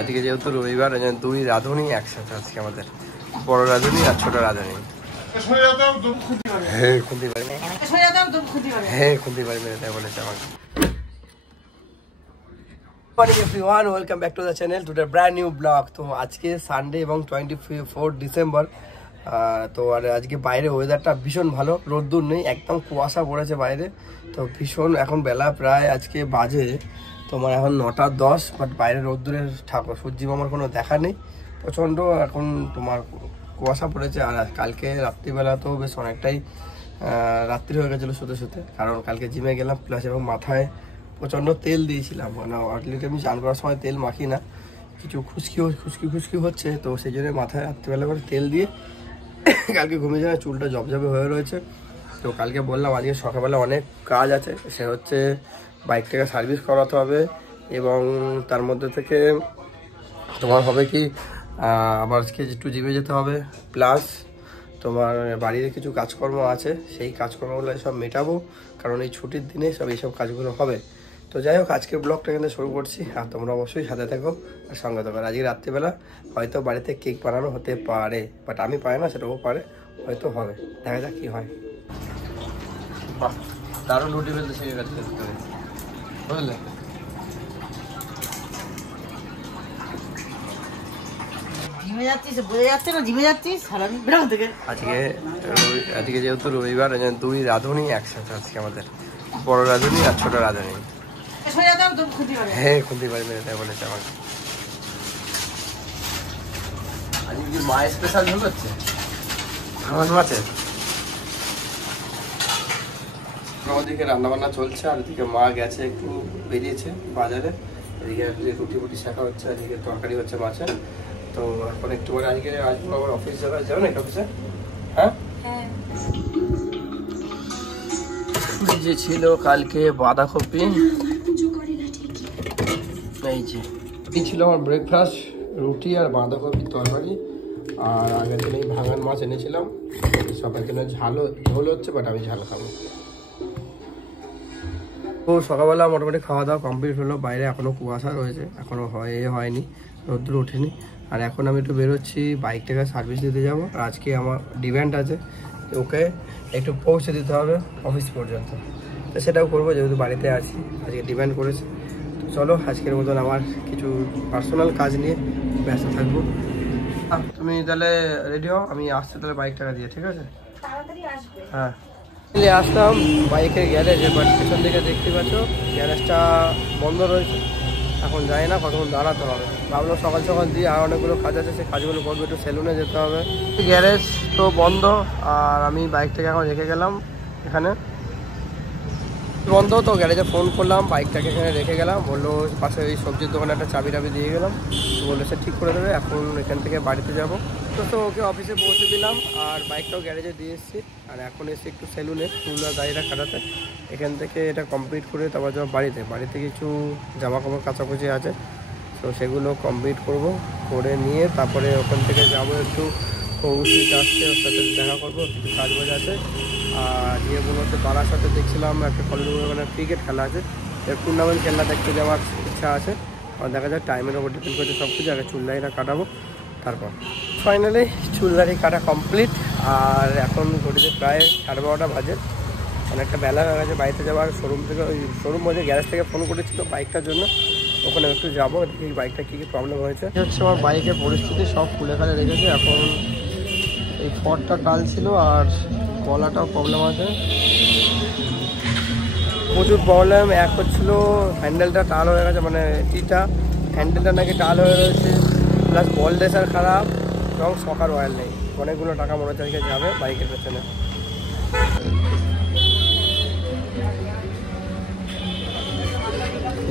আজকে যেহেতু রবিবার দুই রাঁধুনি একসাথে আজকে আমাদের, বড় রাঁধুনি আর ছোট রাঁধুনি। হ্যাঁ খুন্তি বাড়ি মেরে বলেছে আমাকে। Morning everyone, welcome back to the channel to the brand new blog. তো আজকে সানডে এবং 24 ডিসেম্বর। তো আর আজকে বাইরে ওয়েদারটা ভীষণ ভালো, রোদ্দুর নেই, একদম কুয়াশা পড়েছে বাইরে। তো ভীষণ এখন বেলা প্রায় আজকে বাজে তোমার এখন 9:10, বাট বাইরে রোদ্দুরের ঠাকুর সূর্যি মামার কোনো দেখা নেই, প্রচণ্ড এখন তোমার কুয়াশা পড়েছে। আর কালকে রাত্রিবেলা তো বেশ অনেকটাই রাত্রি হয়ে গেছিলো শুতে শুতে, কারণ কালকে জিমে গেলাম প্লাস এবং মাথায় প্রচণ্ড তেল দিয়েছিলাম। মানে অলরেডি আমি স্নান করার সময় তেল মাখি না, কিছু খুশকি হচ্ছে, তো সেই জন্য মাথায় রাত্রিবেলা করে তেল দিয়ে কালকে ঘুমিয়ে যায়, চুলটা জবজবে হয়ে রয়েছে। তো কালকে বললাম আজকে সকালবেলা অনেক কাজ আছে, সে হচ্ছে বাইকটাকে সার্ভিস করাতে হবে এবং তার মধ্যে থেকে তোমার হবে কি আবার আজকে একটু জিমে যেতে হবে, প্লাস তোমার বাড়িতে কিছু কাজকর্ম আছে, সেই কাজকর্মগুলো সব মেটাবো, কারণ এই ছুটির দিনে সব এইসব কাজগুলো হবে। তো যাই হোক, আজকের ব্লগটা কিন্তু শুরু করছি, আর তোমরা অবশ্যই সাথে থাকো আর সঙ্গে থাকো। আজকে রাত্রিবেলা হয়তো বাড়িতে কেক বানানো হতে পারে, বাট আমি পারি না, সেটাও পারে, হয়তো হবে, দেখা যাক কী হয়। বাহ, দারুণ রুটি ফেলতে শিখে গেছে বুঝলে। আজকে যেহেতু রবিবার দুই রাঁধুনি একসাথে আজকে আমাদের, বড় রাঁধুনি আর ছোট রাঁধুনি। হ্যাঁ খুন্তি বাড়ি মেরে বলেছে আমাকে। আজকে কি মা স্পেশাল ঝোল হচ্ছে ভাঙন মাছের। ওদিকে রান্নাবান্না চলছে আর এদিকে মা গেছে, একটু বেরিয়েছে বাজারে, এদিকে রুটি ফুটি শেখা হচ্ছে, এদিকে তরকারি হচ্ছে মাছের। তো এখন একটু পরে আজকে আসবো আমার অফিস যাবে না অফিসে। হ্যাঁ যে ছিল কালকে বাঁধাকপি, এই যে এই ছিল আমার ব্রেকফাস্ট, রুটি আর বাঁধাকপির তরকারি। আর আগের দিন এই ভাঙান মাছ এনেছিলাম, সবার জন্য ঝোল হচ্ছে, বাট আমি ঝাল খাবো। তো সকালবেলা মোটামুটি খাওয়া দাওয়া কমপ্লিট হলো, বাইরে এখনও কুয়াশা রয়েছে, এখনও হয়নি, রোদ্দুর ওঠেনি। আর এখন আমি একটু বেরোচ্ছি বাইকটাকে সার্ভিস দিতে যাব, আর আজকে আমার ডিমান্ড আছে, ওকে একটু পৌঁছে দিতে হবে অফিস পর্যন্ত, তো সেটাও করবো যেহেতু বাড়িতে আছি, আজকে ডিমান্ড করেছে। তো চলো আজকের মতন আমার কিছু পার্সোনাল কাজ নিয়ে ব্যস্ত থাকবো। তুমি তাহলে রেডি হও, আমি আসছি তাহলে বাইকটাকে দিয়ে, ঠিক আছে? হ্যাঁ আসলাম বাইকের গ্যারেজে, বাট পেছন দিকে দেখতে পাচ্ছ গ্যারেজটা বন্ধ রয়েছে, এখন যাই না কতক্ষণ দাঁড়াতে হবে। ভাবলাম সকাল সকাল দিয়ে আর অনেকগুলো কাজ আছে, সেই কাজগুলো করবো, একটু সেলুনে যেতে হবে। গ্যারেজ তো বন্ধ, আর আমি বাইকটাকে এখন রেখে গেলাম এখানে, বন্ধ তো গ্যারেজে ফোন করলাম, বাইকটাকে এখানে রেখে গেলাম, বললো পাশে ওই সবজির দোকানে একটা চাবি দিয়ে গেলাম, বললো সে ঠিক করে দেবে। এখন এখান থেকে বাড়িতে যাব, তো ওকে অফিসে পৌঁছে দিলাম, আর বাইকটাও গ্যারেজে দিয়ে এসেছি। আর এখন এসে একটু সেলুনে চুল আর দাড়িটা কাটাতে, এখান থেকে এটা কমপ্লিট করে তারপর যাবো বাড়িতে কিছু জামা কাপড় কাচাকুচি আছে, তো সেগুলো কমপ্লিট করব, করে নিয়ে তারপরে ওখান থেকে যাবো একটু কৌশিক আসছে, ওর সাথে দেখা করবো, কিছু কাজ বাজ আছে। আর যে বলতে পাড়ার সাথে দেখছিলাম একটা কলেজ ওখানে ক্রিকেট খেলা আছে, টুর্নামেন্ট খেলা দেখতে যাওয়ার ইচ্ছা আছে। আর দেখা যায় টাইমের ওপর ডিপেন্ড করছে সব কিছু, আগে চুল দাড়িটা কাটাবো, তারপর ফাইনালি চুল দাড়ি কাটা কমপ্লিট। আর এখন ঘটিতে প্রায় 12:30 বাজে, অনেকটা বেলা হয়ে গেছে বাড়িতে যাওয়ার। শোরুম থেকে ওই শোরুম বলছে গ্যারেজ থেকে ফোন করেছিল বাইকটার জন্য, ওখানে একটু যাবো, এই বাইকটা কী কী প্রবলেম হয়েছে। হচ্ছে আমার বাইকের পরিস্থিতি সব খুলে খালে রেখেছে, এখন এই ফটটা টাল ছিল আর গলাটাও প্রবলেম আছে, প্রচুর প্রবলেম। এক হচ্ছিলো হ্যান্ডেলটা টাল হয়ে গেছে, মানে টিটা হ্যান্ডেলটা নাকি টাল হয়ে রয়েছে, প্লাস বল ডেসার খারাপ এবং সকার অয়েল নেই। অনেকগুলো টাকা মনে হচ্ছে যাবে বাইকের পেছনে।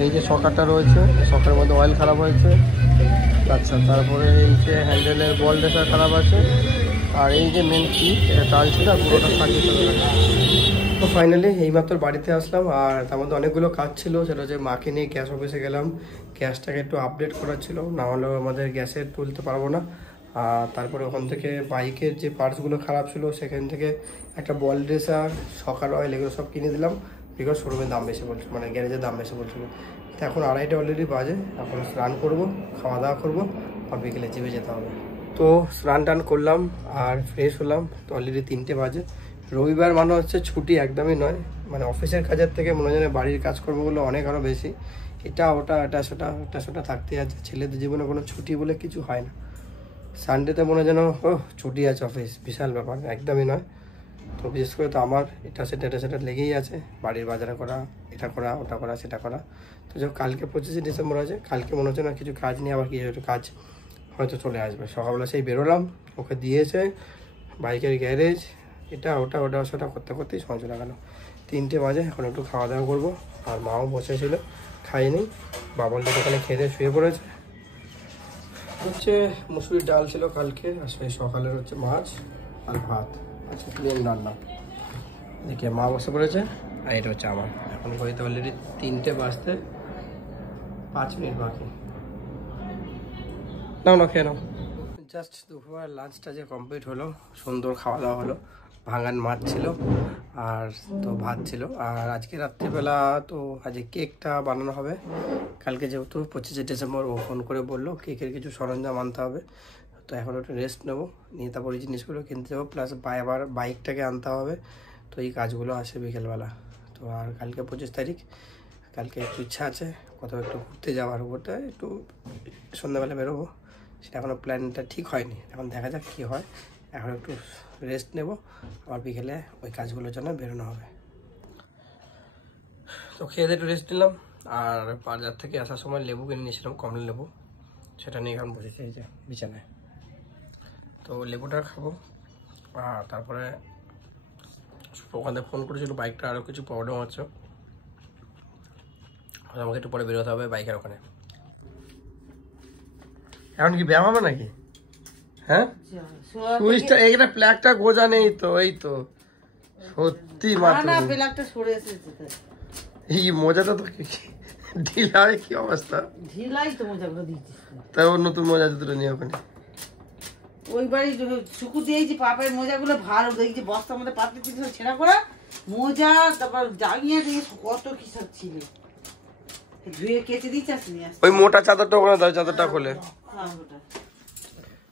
এই যে সকারটা রয়েছে, সকারের মধ্যে অয়েল খারাপ হয়েছে, আচ্ছা, তারপরে এই যে হ্যান্ডেলের বল ডেসার খারাপ আছে, আর এই যে মেন কি এটা টাল ছিল আর পুরোটা সার্ভিস চলে গেছে। তো ফাইনালি এইমাত্র বাড়িতে আসলাম, আর তার মধ্যে অনেকগুলো কাজ ছিল, সেটা হচ্ছে মাকে নিয়ে গ্যাস অফিসে গেলাম, গ্যাসটাকে একটু আপডেট করার ছিল, না হলেও আমাদের গ্যাসে তুলতে পারবো না। আর তারপরে ওখান থেকে বাইকের যে পার্টসগুলো খারাপ ছিল সেখান থেকে একটা বল ড্রেসার, সকার অয়েল এগুলো সব কিনে দিলাম। বিকজ শোরুমের দাম বেশি বলছিল, মানে গ্যারেজের দাম বেশি বলছিল। তো এখন 2:30 অলরেডি বাজে, এখন স্নান করবো, খাওয়া দাওয়া করবো, আর বিকেলে জিমে যেতে হবে। তো স্নান টান করলাম আর ফ্রেশ হলাম, তো অলরেডি 3টে বাজে। রবিবার মানে হচ্ছে ছুটি একদমই নয়, মানে অফিসের কাজের থেকে মনে হয় বাড়ির কাজকর্মগুলো অনেক আরও বেশি। এটা সেটা থাকতে আছে। ছেলেদের জীবনে কোনো ছুটি বলে কিছু হয় না। সানডেতে মনে যেন ছুটি আছে অফিস, বিশাল ব্যাপার, একদমই নয়। তো বিশেষ করে তো আমার এটা সেটা লেগেই আছে, বাড়ির বাজার করা, এটা করা, ওটা করা, সেটা করা। তো যখন কালকে 25শে ডিসেম্বর আছে, কালকে মনে হচ্ছে না কিছু কাজ নিয়ে আবার কিছু একটু কাজ হয়তো চলে আসবে। সকালবেলা সেই বেরোলাম, ওকে দিয়েছে বাইকের গ্যারেজ, এটা ওটা সেটা করতে করতেই সময় চলে গেল। 3টে বাজে, এখন একটু খাওয়া দাওয়া করবো। আর মাও বসেছিল, খাইনি। বাবলটা ওখানে খেতে শুয়ে পড়েছে। হচ্ছে মুসুরির ডাল ছিল কালকে, আর সেই সকালের হচ্ছে মাছ আর ভাত, আচ্ছা প্লেন রান্না। দেখে মা বসে পড়েছে, আর এটা হচ্ছে আমার। এখন ঘড়িতে অলরেডি 3টে বাজতে 5 মিনিট বাকি। না খেয়ে নাও। জাস্ট দুপুর লাঞ্চটা যে কমপ্লিট হলো, সুন্দর খাওয়া দাওয়া হলো। ভাঙান মাছ ছিল আর তো ভাত ছিল। আর আজকে রাত্রিবেলা তো আজকে কেকটা বানানো হবে। কালকে যেহেতু 25শে ডিসেম্বর, ও ফোন করে বললো কেকের কিছু সরঞ্জাম আনতে হবে। তো এখন একটু রেস্ট নেবো, নিয়ে তারপর এই জিনিসগুলো কিনতে যাবো, প্লাস আবার বাইকটাকে আনতে হবে। তো এই কাজগুলো আসে বিকেলবেলা। তো আর কালকে 25 তারিখ, কালকে একটু ইচ্ছা আছে কোথাও একটু ঘুরতে যাওয়ার, ওটা একটু সন্ধ্যাবেলা বেরোবো। সেটা এখনও প্ল্যানটা ঠিক হয়নি, এখন দেখা যাক কী হয়। এখন একটু রেস্ট নেব, আবার বিকেলে ওই কাজগুলোর জন্য বেরোনো হবে। তো খেয়ে দিয়ে একটু রেস্ট নিলাম। আর বাজার থেকে আসার সময় লেবু কিনে নিয়েছিলাম, কমলা লেবু, সেটা নিয়ে এখন বসেছি এই যে বিছানায়। তো লেবুটা খাবো। আর তারপরে ওখান থেকে ফোন করেছিল, বাইকটা আরও কিছু প্রবলেম হচ্ছে, আমাকে একটু পরে বেরোতে হবে বাইকের ওখানে। এখন কি ব্যায়াম হবে নাকি? হ্যাঁ, সুইচটা এইটা প্লাগটা গোজা নেই তো, এই তো সত্যি মাত্র এই মোজাটা তো ঢিলা হয়, কি অবস্থা? ঢিলাই তো মোজাগুলো দিয়েছিস, তাই ওর নতুন মোজা দুটো নিয়ে ওখানে ওই বাড়ি শুকু দিয়েছি। পাপের মোজাগুলো ভালো দেখছি, বস্তার মধ্যে পাতলে কিছু ছেঁড়া করা মোজা, তারপর জাগিয়ে দিয়ে কত কি সব ছিল, ধুয়ে কেচে দিচ্ছিস নিয়ে আসতে। ওই মোটা চাদরটা ওখানে দাও, চাদরটা খোলে।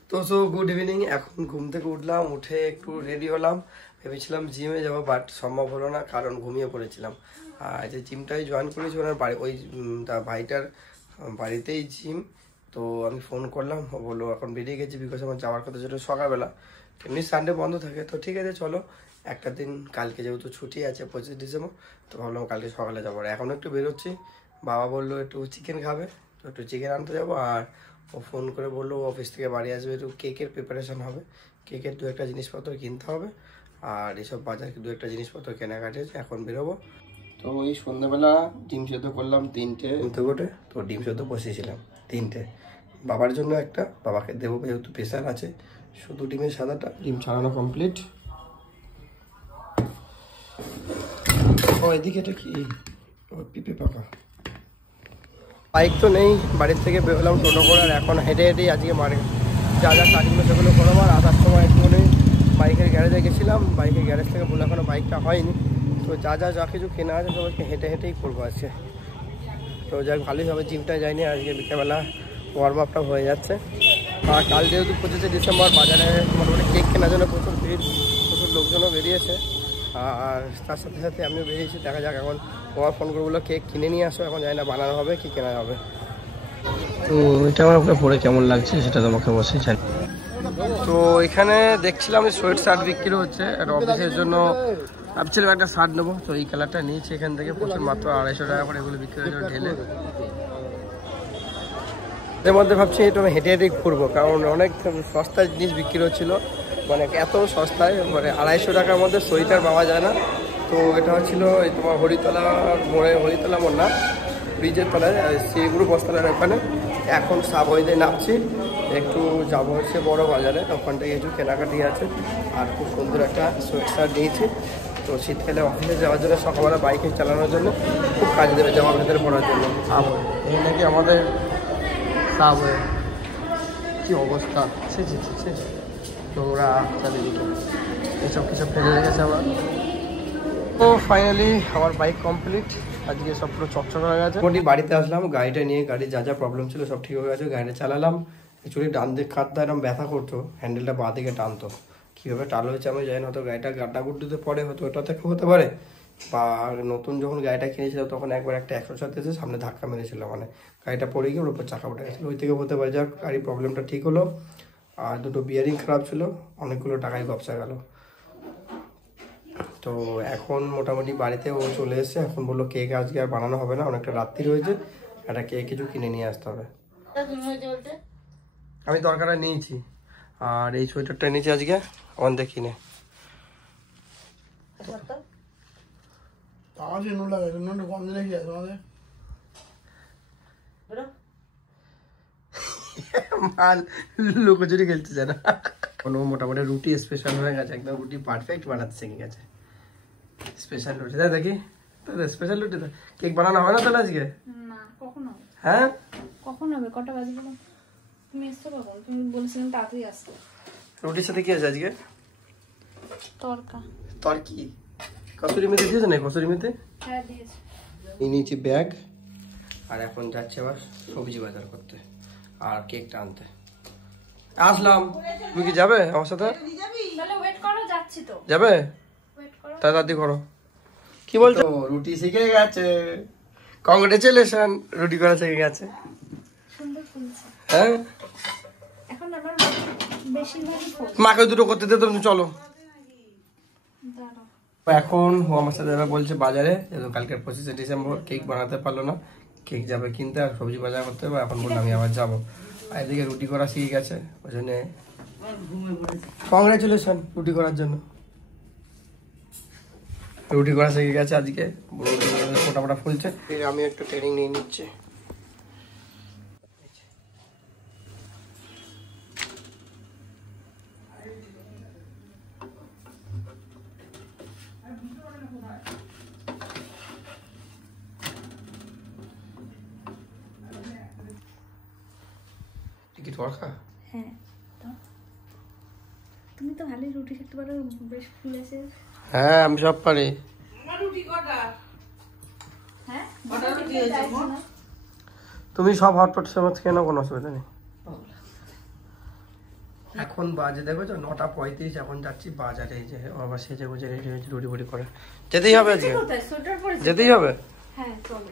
তো গুড ইভিনিং। এখন ঘুম থেকে উঠলাম, উঠে একটু রেডি হলাম। ভেবেছিলাম জিমে যাবো, বাট সম্ভব হলো না, কারণ ঘুমিয়ে পড়েছিলাম। আর যে জিমটাই জয়েন করেছি ওনার বাড়ি, ওই ভাইটার বাড়িতেই জিম। তো আমি ফোন করলাম, বললো এখন বেরিয়ে গেছি, বিকজ আমার যাওয়ার কথা ছিল সকালবেলা, এমনি সানডে বন্ধ থাকে। তো ঠিক আছে চলো, একটা দিন কালকে যেহেতু ছুটি আছে 25 ডিসেম্বর, তো ভাবলাম কালকে সকালে যাবো। এখন একটু বেরোচ্ছি, বাবা বললো একটু চিকেন খাবে, তো একটু চিকেন আনতে যাবো। আর ও ফোন করে বললো অফিস থেকে বাড়ি আসবে, একটু কেকের প্রিপারেশন হবে, কেকের 2-1টা জিনিসপত্র কিনতে হবে। আর এসব বাজার 2-1টা জিনিসপত্র কেনাকাটি, এখন বেরোবো। তো ওই সন্ধ্যাবেলা ডিম সেদ্ধ করলাম 3টে গোটে, তো ডিম সেদ্ধ বসিয়েছিলাম 3টে, বাবার জন্য একটা, বাবাকে দেবো যেহেতু প্রেশার আছে। শুধু ডিমের সাদাটা, ডিম ছাড়ানো কমপ্লিট। ও এদিকে এটা কি পিপে পাকা। বাইক তো নেই, বাড়ির থেকে বেরোলাম টোটো করে, আর এখন হেঁটে হেঁটেই আজকে যা কাজগুলো সেগুলো করবো। আর আসার সময় একটুখানি বাইকের গ্যারেজে গেছিলাম, বাইকের গ্যারেজ থেকে বলে এখনও বাইকটা হয়নি। তো যা কিছু কেনা আছে সবাইকে হেঁটে হেঁটেই করবো আজকে। তো যাক ভালোই হবে, জিমটায় যাইনি আজকে, বিকেলবেলা ওয়ার্ম আপটা হয়ে যাচ্ছে। আর কাল যেহেতু 25শে ডিসেম্বর, বাজারে মোটামুটি কেক কেনার জন্য প্রচুর ভিড়, প্রচুর লোকজনও বেরিয়েছে। আর তার সাথে সাথে আমিও বেরিয়েছি, দেখা যাক। এখন তোমার ফোন করে বললো কেক কিনে নিয়ে আসো, এখন জানি না বানানো হবে কি কেনা হবে। তো এটা আমার আপনার পরে কেমন লাগছে সেটা তোমাকে বসেই জানি। তো এখানে দেখছিলাম সোয়েট শার্ট বিক্রি হচ্ছে, একটা অফিসের জন্য ভাবছিলাম একটা শার্ট নেবো। তো এই কালারটা নিয়েছি এখান থেকে, প্রচুর মাত্র 250 টাকা করে এগুলো বিক্রি হচ্ছে ঢেলে। এর মধ্যে ভাবছি একটু হেঁটে হেঁটেই ঘুরবো, কারণ অনেক সস্তা জিনিস বিক্রি হচ্ছিলো, মানে এত সস্তায়, মানে 250 টাকার মধ্যে সোয়েটার পাওয়া যায় না। তো এটা হচ্ছিলো এই তোমার হরিতলা মোড়ে, হরিতলা মোড় না, ব্রিজের তলায়, শ্রীগুরু বস্ত্রালয়ের ওখানে। এখন সাবওয়েতে নামছি, একটু যাবো হচ্ছে বড় বাজারে, ওখান থেকে কিছু কেনাকাটি আছে। আর খুব সুন্দর একটা সোয়েট শার্ট নিয়েছি। তো শীতকালে অফিসে যাওয়ার জন্য, সকালবেলা বাইকে চালানোর জন্য খুব কাজ দেবে, জামার ভেতরে পড়ার জন্য। এই নাকি আমাদের সাবওয়ে, কি অবস্থা, নোংরা চারিদিকে, এসব কিছু ফেলে রেখেছে আবার। তো ফাইনালি আমার বাইক কমপ্লিট, আজকে সব পুরো চকচক হয়ে গেছে। মোটামুটি বাড়িতে আসলাম, গাড়িটা নিয়ে, গাড়ির যা যা প্রবলেম ছিল সব ঠিক হয়ে গেছে। গাড়িটা চালালাম, অ্যাকচুয়ালি ডান দিক কাঁধটা এরকম ব্যথা করতো, হ্যান্ডেলটা বাঁ দিকে টানতো, কীভাবে টাল হয়েছে আমি জানি না, হয়তো গাড়িটা গাড্ডা গুড্ডিতে পড়ে, হয়তো ওটা থেকে হতে পারে, বা নতুন যখন গাড়িটা কিনেছিলাম তখন একবার একটা 107 এসে সামনে ধাক্কা মেরেছিল, মানে গাড়িটা পড়ে গিয়ে ওর উপর চাকা উঠে গেছিলো, ওই থেকে হতে পারে। যাক, গাড়ির প্রবলেমটা ঠিক হলো। আর দুটো বিয়ারিং খারাপ ছিল, অনেকগুলো টাকায় গপসা গেল। তো এখন মোটামুটি বাড়িতে ও চলে এসছে, এখন বললো কেক আজকে আর বানানো হবে না, অনেকটা রাত্রি রয়েছে, একটা কেক কিছু কিনে নিয়ে আসতে হবে। আমি দরকার নিয়েছি, আর এই সোয়েটারটা নিয়েছি আজকে আমার দেখিনি। মাল লুকোচুরি খেলতে চায় না। কোনো মোটামুটি রুটি স্পেশাল হয়ে গেছে, একদম রুটি পারফেক্ট বানাতে শিখে গেছে। স্পেশাল রুটি তাই দেখি, তাহলে স্পেশাল রুটি তো কেক বানানো হয় না তাহলে আজকে? না, কখন হবে? হ্যাঁ কখন হবে? কটা বাজে বলো? তুমি এসছো কখন? তুমি বলেছিলাম তাড়াতাড়ি আসতে। রুটির সাথে কি আছে আজকে? তরকা। তোর কি কসুরি মেথি দিয়েছে না? কসুরি মেথি হ্যাঁ দিয়েছে। এই নিচে ব্যাগ, আর এখন যাচ্ছে আবার সবজি বাজার করতে আর কেকটা আনতে। আসলাম, তুমি কি যাবে আমার সাথে? তাহলে ওয়েট করো, যাচ্ছি তো। যাবে? ওয়েট করো। তাড়াতাড়ি করো। কি বলছো? রুটি শিখে গেছে, কংগ্রেচুলেশন, রুটি করা শিখে গেছে। সুন্দর ফুলছে। হ্যাঁ, এখন আমার বেশিরভাগই ফুল। মাকে দুটো করতে দে, তুমি চলো। দাঁড়াও। এখন ও আমার সাথে যাবে বলছে বাজারে, যেহেতু কালকে 25শে ডিসেম্বর, কেক বানাতে পারলো না, কেক যাবে কিনতে আর সবজি বাজার করতে হবে। এখন বললাম আমি আবার যাবো, আর এদিকে রুটি করা শিখে গেছে, ওই জন্য কংগ্রেচুলেশন রুটি করার জন্য। রুটি করা শিখে গেছে আজকে, ফোটা ফোটা ফুলছে। আমি একটু ট্রেনিং নিয়ে নিচ্ছি। টিকিট ওয়ার্কা? হ্যাঁ, তুমি তো ভালোই রুটি খেতে পারো, বেশ ফুলেছে। হ্যাঁ, আমি সব পারি। হ্যাঁ, তুমি সব হটপট সমাজ কেন, কোনো অসুবিধা নেই। এখন বাজে দেখো তো 9:35, এখন যাচ্ছি বাজারে। এই যে আবার সেজে গুজে রেডি হয়েছে, রুটি বুটি করে যেতেই হবে আজকে, যেতেই হবে। হ্যাঁ চলো।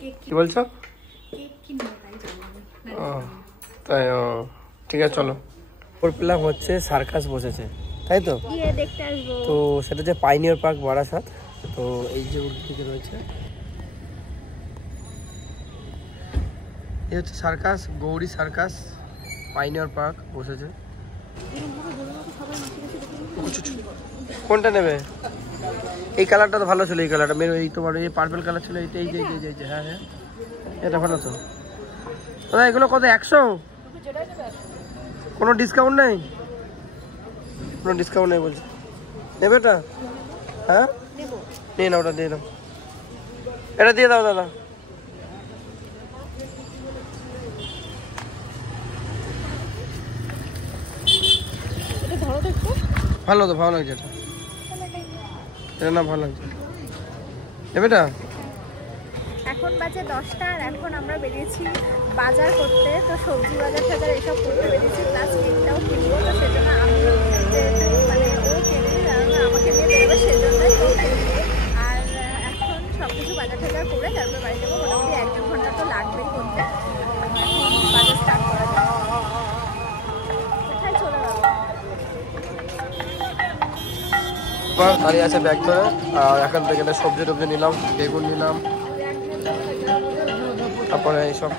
কেক কি বলছো? কেক কিনবো, তাই চলো। ও তাই, ও ঠিক আছে চলো। ওর প্ল্যান হচ্ছে সার্কাস বসেছে, তাই তো? গিয়ে দেখতে আসবো। তো সেটা যে পাইনিয়ার পার্ক বারাসাত, তো এই যে উল্টো রয়েছে, এই হচ্ছে circus, Gauri circus pioneer park বসেছে। কোনটা নেবে? এই কালারটা তো ভালো ছিল, এই কালারটা মেরো, এই তোমার এই পার্পল কালার ছিল, এইটা এই যে এই যে, হ্যাঁ হ্যাঁ এটা ভালো তো। দাদা এগুলো কত? 100? কোনো ডিসকাউন্ট নেই? কোনো ডিসকাউন্ট নেই বলছে। নেবে এটা? হ্যাঁ নিয়ে নাও, ওটা দিয়ে দাও, এটা দিয়ে দাও দাদা। ভালো তো, ভালো লাগছে এটা, এটা না ভালো লাগছে, নেবেটা? এখন বাজে 10টা, আর এখন আমরা বেরিয়েছি বাজার করতে। তো সবজি বাজার টাজার এসব করতে বেরিয়েছি, প্লাস কেকটাও কিনবো। তো সেজন্য আমি যেহেতু মানে ও কেনে, আমাকে নিয়ে বেরোবে, সেজন্যই ও কিনবে। আর এখন সব কিছু বাজার টাজার করে তারপর বাড়ি যাবো। মোটামুটি 1-2 ঘন্টা তো লাগবেই করতে। এখন বাজার স্টার্ট করা যাবে। কোথায় চলে যাবো? দাঁড়িয়ে আছে ব্যাগ ধরে, আর এখান থেকে সবজি টবজি নিলাম, বেগুন নিলাম, তারপরে এইসব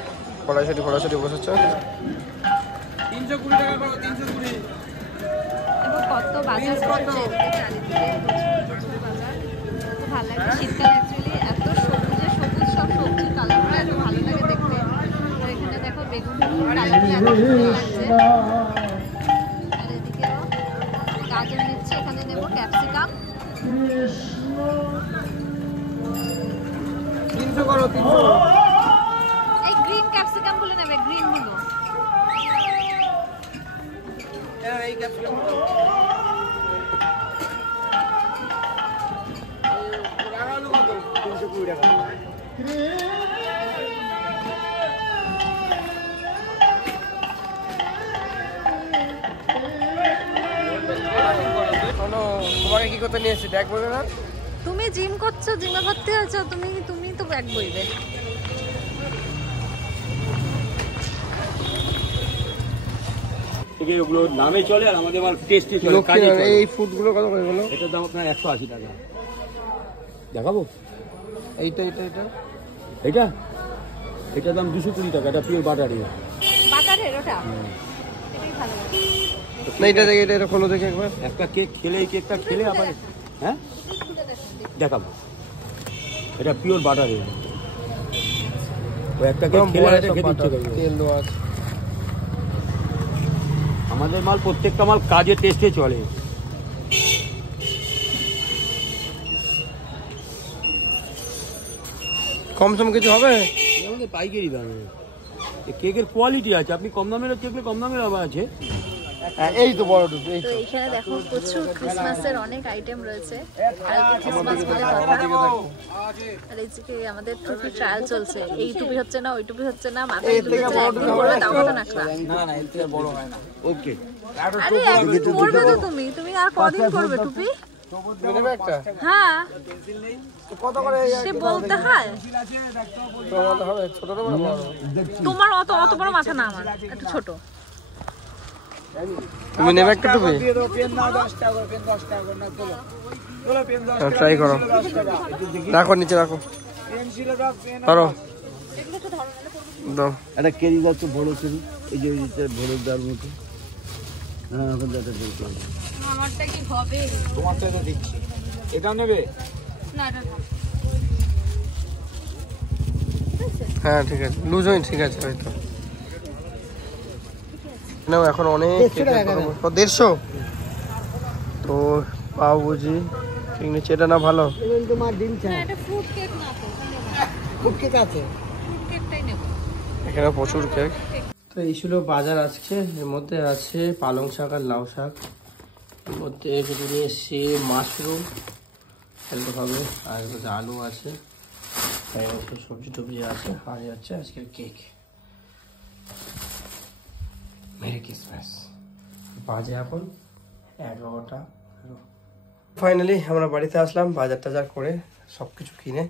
কড়াইশুটি বসেছে। 320 টাকা করো, 320। এবং কত বাজার করছে এদিকে, চারিদিকে প্রচুর বাজার। এত ভালো লাগে শীতকালে, অ্যাকচুয়ালি এত সবুজে সবুজ, সব সবজির কালারগুলো এত ভালো লাগে দেখতে। তো এখানে দেখো বেগুন কালারগুলো এত সুন্দর লাগছে। আর এদিকেও গাজর নিচ্ছে, এখানে নেবো ক্যাপসিকাম। 300 করো, 300। এই গ্রিন ক্যাপসিকাম গুলো নেবে, গ্রিন গুলো। এই ক্যাপসিকাম কি করতে নিয়ে এসেছি দেখ বলে না। তুমি জিম করছো, জিমে ভর্তি হয়েছো, তুমি তো ব্যাগ বইবে। ওগুলো নামে চলে আর আমাদের মাল টেস্টে চলে, কাজে চলে। এই ফুডগুলো কত করে বলো? এটার দাম আপনার 180 টাকা। দেখাবো এইটা এটা এটা এটা, এটার দাম 220 টাকা। এটা পিওর বাটারি। বাটারের ওটা এটাই ভালো লাগে। না এটা দেখে এটা খোলো দেখে একবার। একটা কেক খেলে, এই কেকটা খেলে আবার হ্যাঁ দেখাবো। এটা পিওর বাটারি। ওই একটা কেক খেলে এটা খেতে ইচ্ছে করবে। তেল দেওয়া আছে। আমাদের মাল প্রত্যেকটা মাল কাজে টেস্টে চলে। কম সম কিছু হবে? আমাদের পাইকারি দামে কেকের কোয়ালিটি আছে। আপনি কম দামের দেখলে কম দামের আবার আছে। এই তো বড় টুকু এই তো এখানে দেখো প্রচুর ক্রিসমাসের অনেক আইটেম রয়েছে। কালকে ক্রিসমাস বলে কথা। আর এই যে আমাদের টুপি ট্রায়াল চলছে। এই টুপি হচ্ছে না, ওই টুপি হচ্ছে না, মাথায় টুপি হচ্ছে না, একদিন পরে দাও তো নাকলা। না না এর থেকে বড় হয় না। ওকে, আরে একদিন পরবে তো তুমি আর কদিন করবে টুপি? তুমি নেবে একটা? হ্যাঁ কত করে? সে বলতে হয়। তোমার হবে ছোট না বড়? তোমার অত বড় মাথা না, আমার একটু ছোট। তুমি নেবে একটা টুপি? ট্রাই করো, রাখো নিচে রাখো, ধরো দাও। একটা কেরি যাচ্ছে বড় কেরি, এই যে বড় দার মতো। হ্যাঁ এখন যাতে বলতে হবে। আমারটা কি হবে? তোমারটা এটা দিচ্ছি, এটা নেবে? না এটা থাক। হ্যাঁ ঠিক আছে, লুজ হয়নি, ঠিক আছে হয়তো। নাও এখন অনেক 150 তো পাও বুঝি ঠিক নিচে। এটা না ভালো, না এটা ফ্রুট কেক না তো, ফুড কেক আছে ফ্রুট কেকটাই নেব। এখানে প্রচুর কেক। তো এই ছিল বাজার আজকে। এর মধ্যে আছে পালং শাক আর লাউ শাক, এর মধ্যে কিছু নিয়ে এসছি মাশরুম খেলতে হবে, আর এর মধ্যে আলু আছে, তাই হচ্ছে সবজি টবজি আছে, আর এই হচ্ছে আজকের কেক। Merry Christmas. বাজে এখন 11টা। ফাইনালি আমরা বাড়িতে আসলাম বাজার টাজার করে, সব কিছু কিনে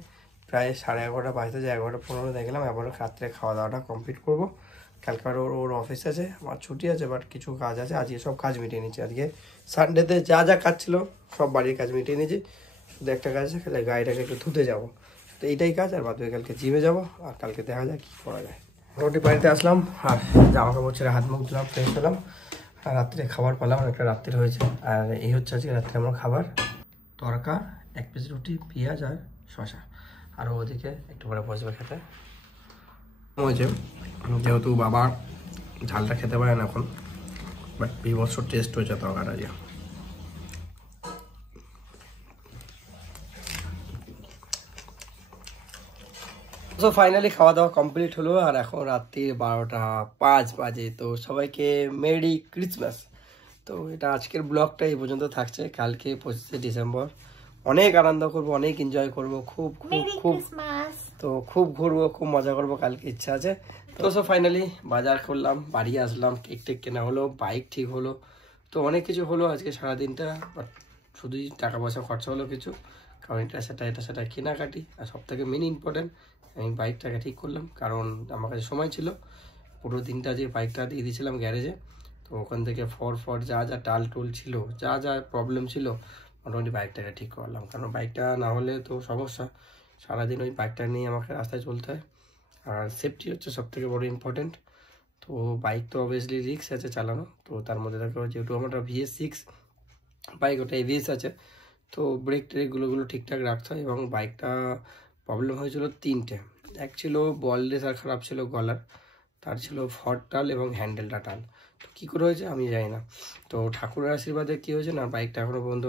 প্রায় 11:30 বাজতে যায়, 11:15 দেখলাম। এবার রাত্রে খাওয়া দাওয়াটা কমপ্লিট করবো। কালকে আর ওর অফিস আছে, আমার ছুটি আছে, বাট কিছু কাজ আছে। আজকে সব কাজ মিটিয়ে নিচ্ছি। আজকে সানডেতে যা যা কাজ ছিল সব বাড়ির কাজ মিটিয়ে নিয়েছি। শুধু একটা কাজ আছে, খালি গাড়িটাকে একটু ধুতে যাবো, তো এইটাই কাজ। আর বাদ কালকে জিমে যাবো, আর কালকে দেখা যায় কী করা যায়। মোটামুটি বাড়িতে আসলাম আর জামা কাপড় ছেড়ে হাত মুখ ধুলাম, ফ্রেশ হলাম, আর রাত্রে খাবার পেলাম। একটা রাত্রে হয়েছে, আর এই হচ্ছে আজকে রাত্রে আমার খাবার। তরকা, 1 পিস রুটি, পেঁয়াজ আর শসা। আর ওদিকে একটু পরে বসবে খেতে। হয়েছে যেহেতু বাবা ঝালটা খেতে পারে না এখন, বাট বিভৎস টেস্ট হয়েছে তরকাটা। যে সো ফাইনালি খাওয়া দাওয়া কমপ্লিট হলো, আর এখন রাত্রি 12:05 বাজে। তো সবাইকে মেরি ক্রিসমাস। তো এটা আজকের ব্লগটা এই পর্যন্ত থাকছে। কালকে 25শে ডিসেম্বর অনেক আনন্দ করবো, অনেক এনজয় করবো, খুব খুব খুব, তো খুব ঘুরবো, খুব মজা করবো, কালকে ইচ্ছা আছে। তো সো ফাইনালি বাজার করলাম, বাড়ি আসলাম, কেক টেক কেনা হলো, বাইক ঠিক হলো, তো অনেক কিছু হলো আজকে সারাদিনটা। বাট শুধুই টাকা পয়সা খরচা হলো কিছু, কারণ এটা সেটা কেনাকাটি। আর সব থেকে মেন ইম্পর্টেন্ট, আমি বাইকটাকে ঠিক করলাম, কারণ আমার কাছে সময় ছিল। পুরো দিনটা যে বাইকটা দিয়ে দিয়েছিলাম গ্যারেজে, তো ওখান থেকে ফর যা যা টাল টুল ছিল, যা যা প্রবলেম ছিল, মোটামুটি বাইকটাকে ঠিক করলাম। কারণ বাইকটা না হলে তো সমস্যা, সারাদিন ওই বাইকটা নিয়ে আমাকে রাস্তায় চলতে হয়। আর সেফটি হচ্ছে সবথেকে বড় ইম্পর্টেন্ট। তো বাইক তো অবভিয়াসলি রিস্ক আছে চালানো, তো তার মধ্যে দেখো যেহেতু আমার VS6 বাইক, ওটা ABS আছে, তো ব্রেক ট্রেকগুলো ঠিকঠাক রাখতে হয়। এবং বাইকটা প্রবলেম হয়েছিল 3টে। এক ছিল বল রেসার খারাপ ছিল গলার, তার ছিল ফর টাল এবং হ্যান্ডেলটা টাল। তো কী করে হয়েছে আমি জানি না। তো ঠাকুরের আশীর্বাদে কী হয়েছে না, বাইকটা এখনও পর্যন্ত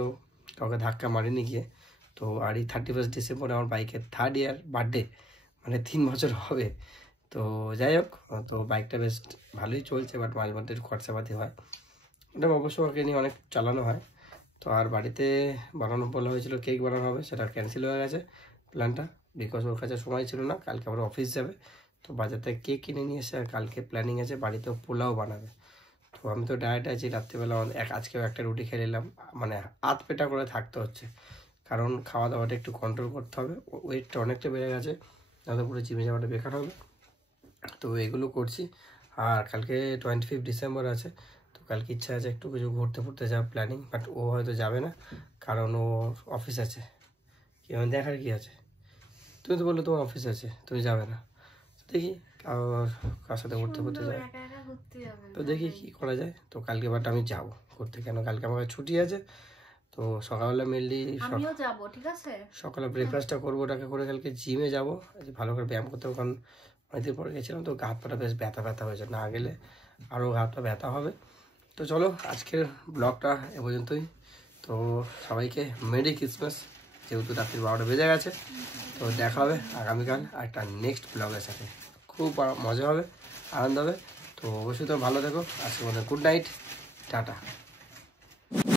কাউকে ধাক্কা মারেনি গিয়ে। তো আর এই 31 ডিসেম্বরে আমার বাইকের 3rd ইয়ার বার্থডে, মানে 3 বছর হবে। তো যাই হোক, তো বাইকটা বেশ ভালোই চলছে, বাট মাঝে মধ্যে খরচাপাতি হয়। এটা অবশ্য ওকে নিয়ে অনেক চালানো হয়। তো আর বাড়িতে বলা হয়েছিল কেক বানানো হবে, সেটা ক্যান্সেল হয়ে গেছে প্ল্যানটা, বিকজ ওর কাছে সময় ছিল না। কালকে আবার অফিস যাবে, তো বাজার থেকে কেক কিনে নিয়ে এসে, আর কালকে প্ল্যানিং আছে বাড়িতেও পোলাও বানাবে। তো আমি তো ডায়েটে আছি, রাত্রিবেলা আজকেও একটা রুটি খেয়ে নিলাম, মানে আধ পেটা করে থাকতে হচ্ছে, কারণ খাওয়া দাওয়াটা একটু কন্ট্রোল করতে হবে, ওয়েটটা অনেকটা বেড়ে গেছে, তাহলে পুরো জিমে যাওয়াটা বেকার হবে। তো এগুলো করছি। আর কালকে 25 ডিসেম্বর আছে, তো কালকে ইচ্ছা আছে একটু কিছু ঘুরতে ফুরতে যাওয়ার প্ল্যানিং, বাট ও হয়তো যাবে না, কারণ ও অফিস আছে। কি মানে দেখার কি আছে, তুমি তো বললো তোমার অফিস আছে, তুমি যাবে না, দেখি কার সাথে ঘুরতে ফুরতে যাবে, তো দেখি কি করা যায়। তো কালকে বাট আমি যাবো ঘুরতে, কেন কালকে আমার ছুটি আছে। তো সকালবেলা মেনলি আমিও যাব, ঠিক আছে, সকালে ব্রেকফাস্টটা করবো, ওটাকে করে কালকে জিমে যাবো, ভালো করে ব্যায়াম করতে হবে, কারণ অনেকদিন পরে গেছিলাম তো গা হাত পাটা বেশ ব্যথা ব্যথা হয়েছে, না গেলে আরও গা হাত পা ব্যথা হবে। তো চলো আজকের ব্লগটা এ পর্যন্তই। তো সবাইকে মেরি ক্রিসমাস, যেহেতু রাত্রি 12টা বেজে গেছে। তো দেখা হবে আগামীকাল একটা নেক্সট ব্লগের সাথে, খুব মজা হবে, আনন্দ হবে। তো অবশ্যই তো ভালো থেকো, আজকে মধ্যে গুড নাইট, টাটা।